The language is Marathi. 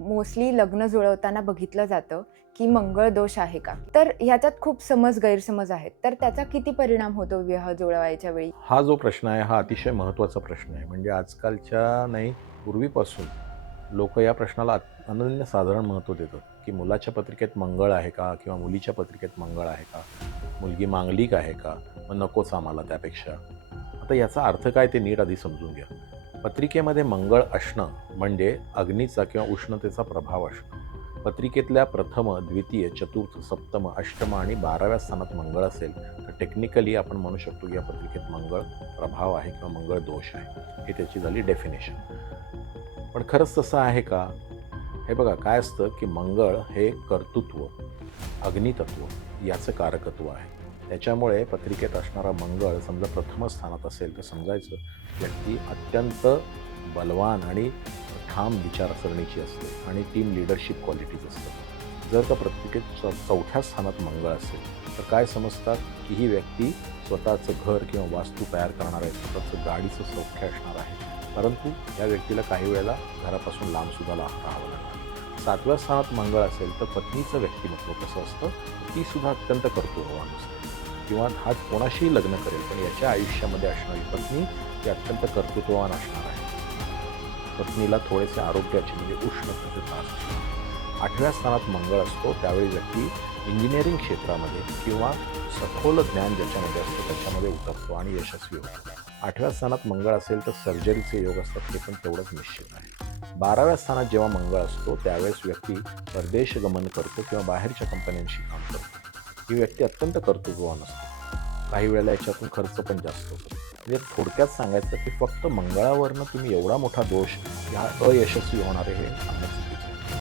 मोस्टली लग्न जुळवताना बघितलं जातं की मंगळ दोष आहे का? तर ह्याच्यात खूप गैरसमज आहेत. तर त्याचा किती परिणाम होतो विवाह जुळवायच्या वेळी? हा जो प्रश्न आहे, हा अतिशय महत्त्वाचा प्रश्न आहे. म्हणजे आजकालच्या नाही, पूर्वीपासून लोकं या प्रश्नाला अनन्यसाधारण महत्त्व देतात, की मुलाच्या पत्रिकेत मंगळ आहे का? किंवा मुलीच्या पत्रिकेत मंगळ आहे का? मुलगी मांगलिक आहे का? मग नकोच आम्हाला त्यापेक्षा. आता याचा अर्थ काय ते नीट आधी समजून घ्या. पत्रिकेमध्ये मंगळ असणं म्हणजे अग्नीचा किंवा उष्णतेचा प्रभाव असणं. पत्रिकेतल्या प्रथम, द्वितीय, चतुर्थ, सप्तम, अष्टम आणि 12व्या स्थानात मंगळ असेल, तर टेक्निकली आपण म्हणू शकतो की या पत्रिकेत मंगळ प्रभाव आहे किंवा मंगळ दोष आहे. ही त्याची झाली डेफिनेशन. पण खरंच तसं आहे का? हे बघा काय असतं, की मंगळ हे कर्तृत्व, अग्नितत्व याचं कारकत्व आहे. त्याच्यामुळे पत्रिकेत असणारा मंगळ समजा प्रथम स्थानात असेल, तर समजायचं व्यक्ती अत्यंत बलवान आणि ठाम विचारसरणीची असते आणि टीम लीडरशिप क्वालिटीज असतात. जर का पत्रिकेत चौथ्या स्थानात मंगळ असेल, तर काय समजतात, की ही व्यक्ती स्वतःचं घर किंवा वास्तू तयार करणार आहे, स्वतःचं गाडीचं सौख्य असणार आहे. परंतु या व्यक्तीला काही वेळेला घरापासून लांबसुद्धा राहावं लागतं. 7व्या स्थानात मंगळ असेल, तर पत्नीचं व्यक्तिमत्व कसं असतं, ती सुद्धा अत्यंत कर्तृत्ववान असते किंवा हा कोणाशीही लग्न करेल, पण याच्या आयुष्यामध्ये असणारी पत्नी ही अत्यंत कर्तृत्ववान असणार आहे. पत्नीला थोडेसे आरोग्याचे म्हणजे उष्णतेचे त्रास असतात. 8व्या स्थानात मंगळ असतो, त्यावेळी व्यक्ती इंजिनिअरिंग क्षेत्रामध्ये किंवा सखोल ज्ञान ज्याच्यामध्ये असतं त्याच्यामध्ये उतरतो आणि यशस्वी होतो. 8व्या स्थानात मंगळ असेल तर सर्जरीचे योग असतात, ते पण तेवढंच निश्चित आहे. 12व्या स्थानात जेव्हा मंगळ असतो त्यावेळेस व्यक्ती परदेश गमन करतो किंवा बाहेरच्या कंपन्यांशी काम करतो. ही व्यक्ती अत्यंत कर्तृत्ववान असते. काही वेळेला याच्यातून खर्च पण जास्त होतो. म्हणजे थोडक्यात सांगायचं की फक्त मंगळावरनं तुम्ही एवढा मोठा दोष ह्या अयशस्वी होणारे हे सांगण्याचं